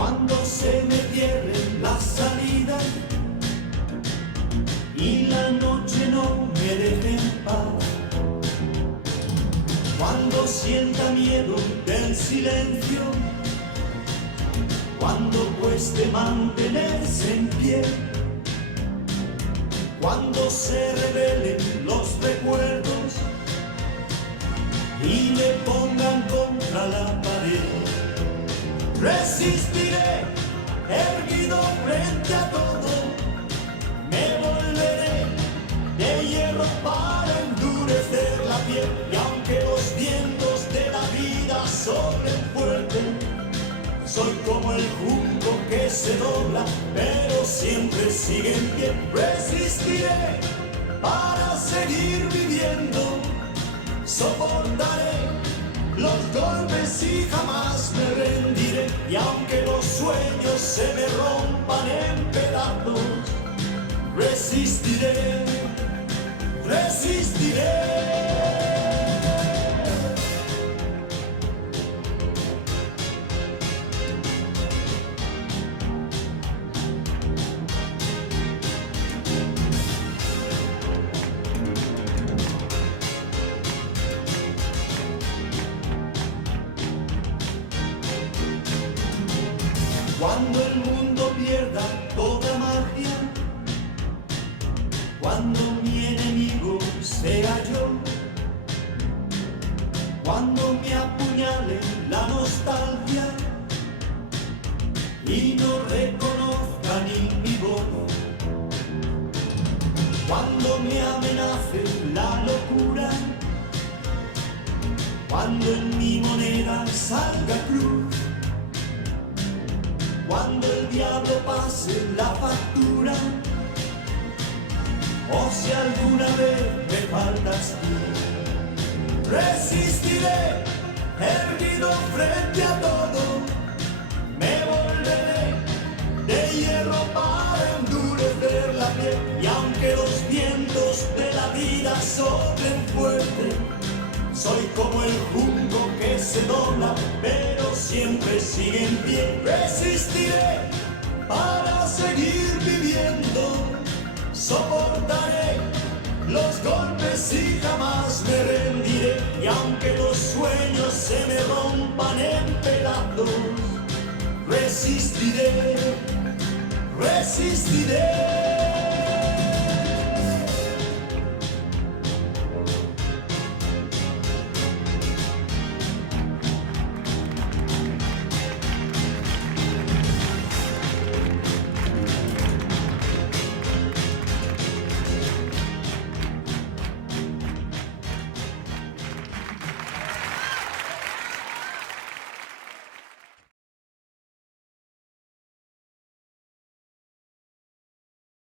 Cuando se me cierre la salida y la noche no me deje en paz, cuando sienta miedo del silencio, cuando cueste mantenerse en pie, cuando se revelen los recuerdos y me pongan contra la pared, resistiré erguido frente a todo, me volveré de hierro para endurecer la piel, y aunque los vientos de la vida soplen fuerte, soy como el junco que se dobla, pero siempre sigue en pie. Resistiré para seguir viviendo, soportaré los golpes y jamás me rendiré. Y aunque los sueños se me rompan en pedazos, resistiré, resistiré. Cuando el mundo pierda toda magia, cuando mi enemigo sea yo, cuando me apuñale la nostalgia y no reconozca ni mi voz, cuando me amenace la locura, cuando en mi moneda salga cruz, cuando el diablo pase la factura, o si alguna vez me faltas tú, resistiré erguido frente a todo, me volveré de hierro para endurecer la piel, y aunque los vientos de la vida soplen fuerte, soy como el junco que se dobla, pero siempre sigue en pie. Resistiré para seguir viviendo, soportaré los golpes y jamás me rendiré. Y aunque los sueños se me rompan en pedazos, resistiré, resistiré.